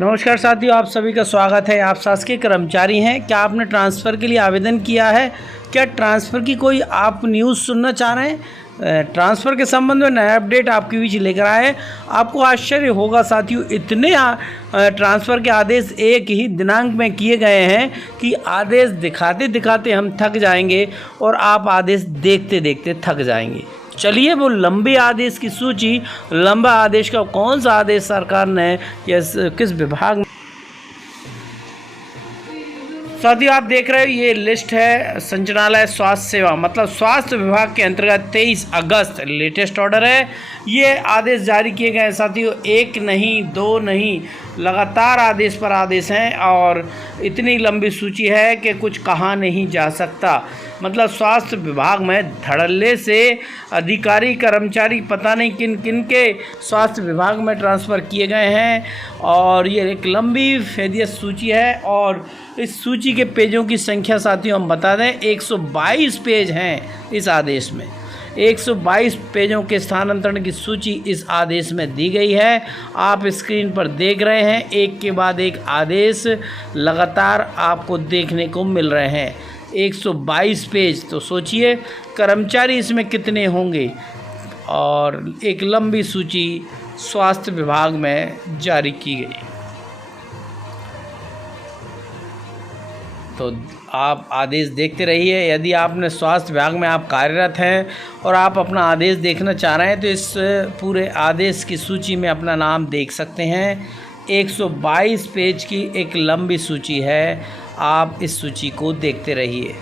नमस्कार साथियों, आप सभी का स्वागत है। आप शासकीय कर्मचारी हैं, क्या आपने ट्रांसफ़र के लिए आवेदन किया है? क्या ट्रांसफ़र की कोई आप न्यूज़ सुनना चाह रहे हैं? ट्रांसफ़र के संबंध में नया अपडेट आपके बीच लेकर आए। आपको आश्चर्य होगा साथियों, इतने ट्रांसफ़र के आदेश एक ही दिनांक में किए गए हैं कि आदेश दिखाते दिखाते हम थक जाएंगे और आप आदेश देखते देखते थक जाएंगे। चलिए वो लंबे आदेश की सूची, लंबा आदेश का कौन सा आदेश सरकार ने या किस विभाग में। साथियों आप देख रहे हो ये लिस्ट है संचालनालय स्वास्थ्य सेवा, मतलब स्वास्थ्य विभाग के अंतर्गत 23 अगस्त लेटेस्ट ऑर्डर है। ये आदेश जारी किए गए हैं साथियों, एक नहीं दो नहीं, लगातार आदेश पर आदेश हैं और इतनी लंबी सूची है कि कुछ कहा नहीं जा सकता। मतलब स्वास्थ्य विभाग में धड़ल्ले से अधिकारी कर्मचारी पता नहीं किन किन के स्वास्थ्य विभाग में ट्रांसफ़र किए गए हैं और ये एक लंबी फेदियत सूची है। और इस सूची के पेजों की संख्या साथियों हम बता दें, 122 पेज हैं इस आदेश में। 122 पेजों के स्थानांतरण की सूची इस आदेश में दी गई है। आप स्क्रीन पर देख रहे हैं, एक के बाद एक आदेश लगातार आपको देखने को मिल रहे हैं। 122 पेज, तो सोचिए कर्मचारी इसमें कितने होंगे। और एक लंबी सूची स्वास्थ्य विभाग में जारी की गई। तो आप आदेश देखते रहिए। यदि आपने स्वास्थ्य विभाग में आप कार्यरत हैं और आप अपना आदेश देखना चाह रहे हैं तो इस पूरे आदेश की सूची में अपना नाम देख सकते हैं। 122 पेज की एक लंबी सूची है, आप इस सूची को देखते रहिए।